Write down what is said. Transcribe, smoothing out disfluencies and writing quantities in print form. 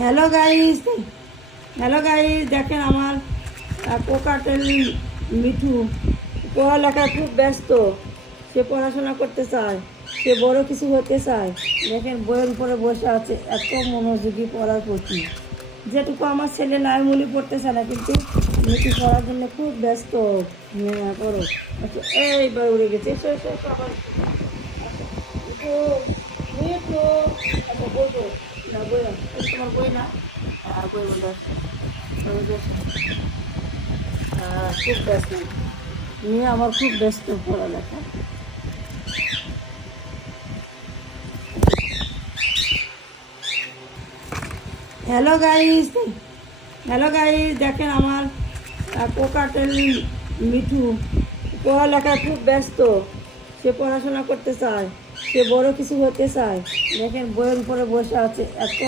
Hello guys, দেখেন আমার cockatiel Mithu পড়ালেখায় খুব ব্যস্ত। সে পড়াশোনা করতে চায়, সে বড় কিছু হতে চায়। দেখেন বইয়ের উপরে বসে আছে, এত মনোযোগী পড়ার প্রতি। যেটুকু আমার ছেলে নাইমুলি পড়তেছে না, কিন্তু মিঠু পড়ার জন্য খুব ব্যস্ত। হ্যাঁ পড়ো। আচ্ছা এইবার উড়ে গেছে, এসো এসো এসো আবার মিঠু, মিঠু। আচ্ছা বলবো না, বই না, তোমার বই না। বই বলে খুব ব্যস্ত মেয়ে আমার, খুব ব্যস্ত পড়ালেখা। হ্যালো গাইস, দেখেন আমার কোকাটেল মিঠু পড়ালেখায় খুব ব্যস্ত। সে পড়াশোনা করতে চায়, সে বড় কিছু হতে চায়। দেখেন বইয়ের উপরে বসে আছে, এত